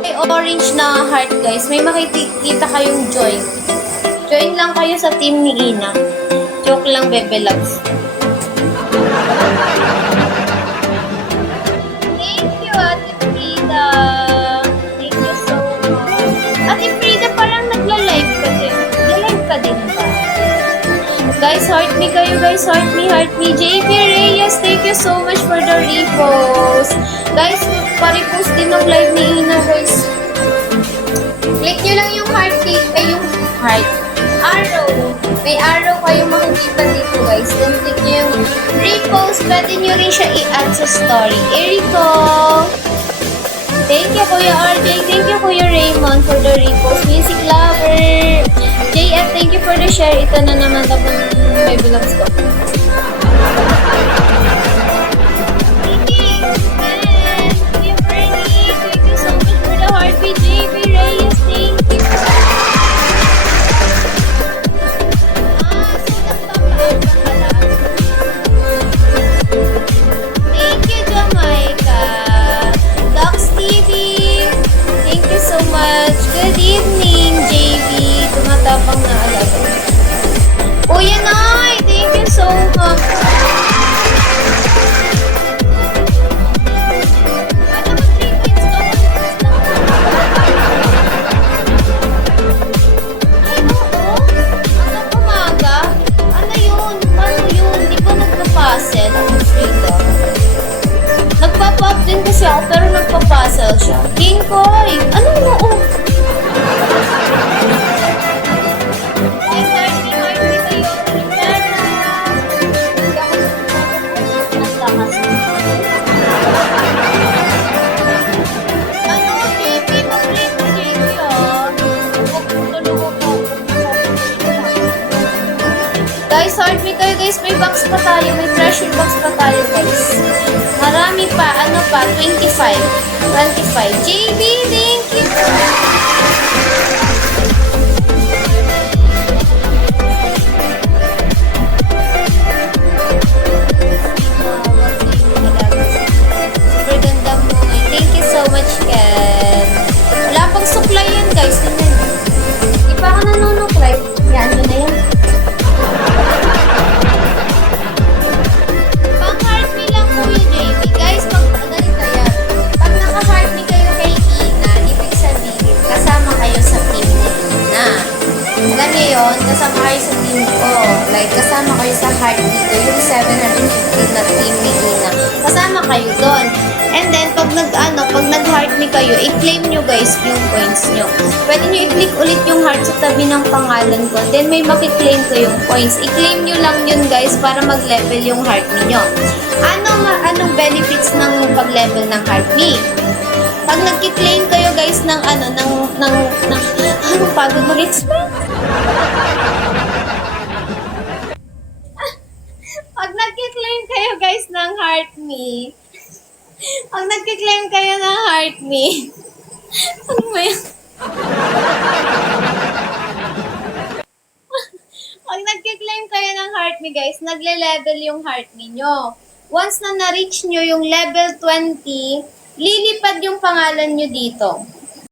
May orange na heart guys. May makikita kayong join. Join lang kayo sa team ni Ina. Joke lang, Bebe Loves. Thank you, Ate Frida. Thank you so much. Ate Frida, parang nagla-live ka din. Nagla-live ka din ba? Guys, heart me kayo guys. Heart me, heart me. JP Reyes, thank you so much for the repost. Guys, pa-repost din ng live ni Ina guys. Click nyo lang yung heart, yung heart. Arrow. May arrow kayo makikita dito guys. Then click nyo yung repost. Pwede nyo rin siya i-add sa story. Eriko. Thank you Kuya RJ. Thank you Kuya Raymond for the repost. Music lover. JF, thank you for the share. Ito na naman tapos may vlogs ko. Good evening, JV. Tumatapang na alaga. Kuya Nay, thank you so much. Ano ba 3 points to? Ay, oo. Ano umaga? Ano yun? Paano yun? Di ba nagpa-puzzle? Ano Frida? Nagpa-pop din kasi ako, pero nagpa-puzzle siya. King Koy! Ano oo? Guys, heart me kayo guys. May box pa tayo. May treasure box pa tayo guys. Marami pa. Ano pa? 25. 25. JB, thank you. Super ganda mo. Thank you so much, Ken. Wala pang supply yan guys. Hindi pa ako nanunuklay. Yan, yun na yan. Pang-heart me lang Kuya JB. Guys, ganito yan. Pag naka-heart me kayo kay Ina, ibig sabihin, kasama kayo sa team ni Ina. Ganyan, kasama kayo sa team ko. Like, kasama kayo sa heart dito, yung 750 na team ni Ina. Kasama kayo doon. And then, pag nag-heart me kayo, i-claim nyo guys yung points nyo. Pwede nyo i-click ulit yung heart sa tabi ng pangalan ko. Then, may makiklaim ko yung points. I-claim nyo lang yun guys para mag-level yung heart ninyo. Anong benefits ng pag-level ng heart me? Pag nag-claim kayo guys ng pagod mag-explain? Pag nag-claim kayo guys ng heart me, pag nag-claim kayo ng heart me, ano ba yun? Pag nag-claim kayo ng heart me guys, nagle-level yung heart me nyo. Once na na-reach nyo yung level 20, lilipad yung pangalan nyo dito.